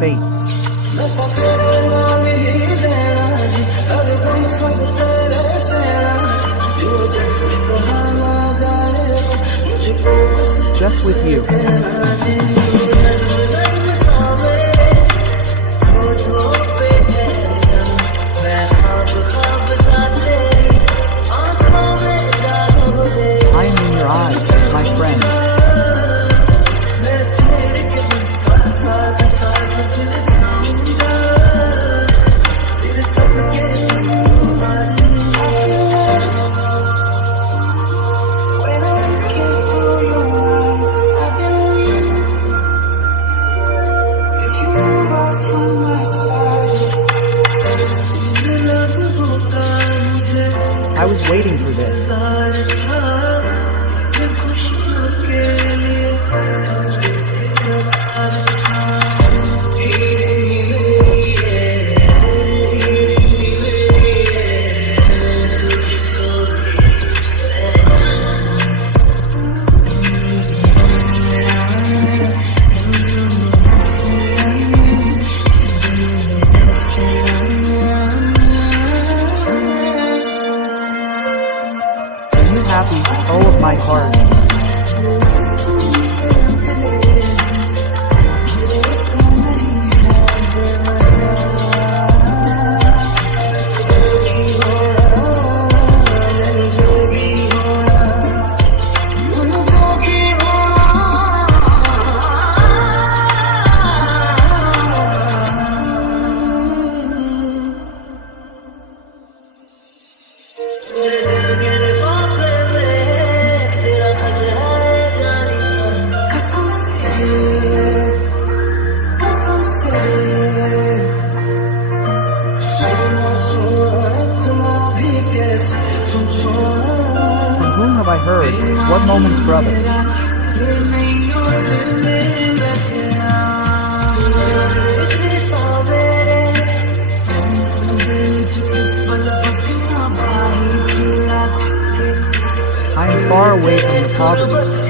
fate. Just with you. I am in your eyes, my friends. I was waiting for this. Happy, oh of my heart. From whom have I heard? What moment's brother? I am far away from the poverty.